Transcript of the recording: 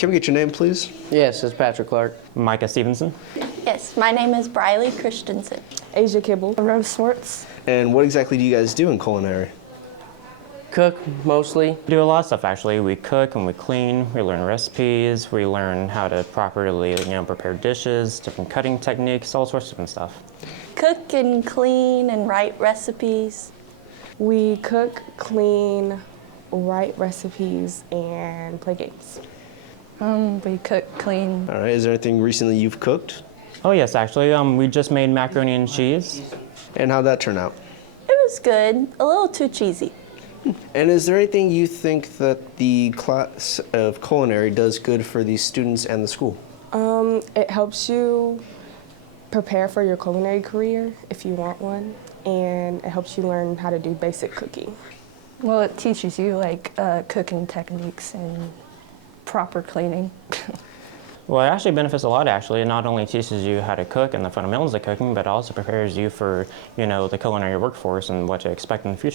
Can we get your name, please? Yes, it's Patrick Clark. Micah Stevenson. Yes, my name is Briley Christensen. Asia Kibble. Rose Swartz. And what exactly do you guys do in culinary? Cook, mostly. We do a lot of stuff actually. We cook and we clean, we learn recipes, we learn how to properly, prepare dishes, different cutting techniques, all sorts of different stuff. Cook and clean and write recipes. We cook, clean, write recipes, and play games. We cook, clean. All right, is there anything recently you've cooked? Oh yes, actually, we just made macaroni and cheese. And how'd that turn out? It was good, a little too cheesy. And is there anything you think that the class of culinary does good for the students and the school? It helps you prepare for your culinary career if you want one, and it helps you learn how to do basic cooking. Well, it teaches you like cooking techniques and proper cleaning. Well, it actually benefits a lot, actually. It not only teaches you how to cook and the fundamentals of cooking, but also prepares you for, the culinary workforce and what to expect in the future.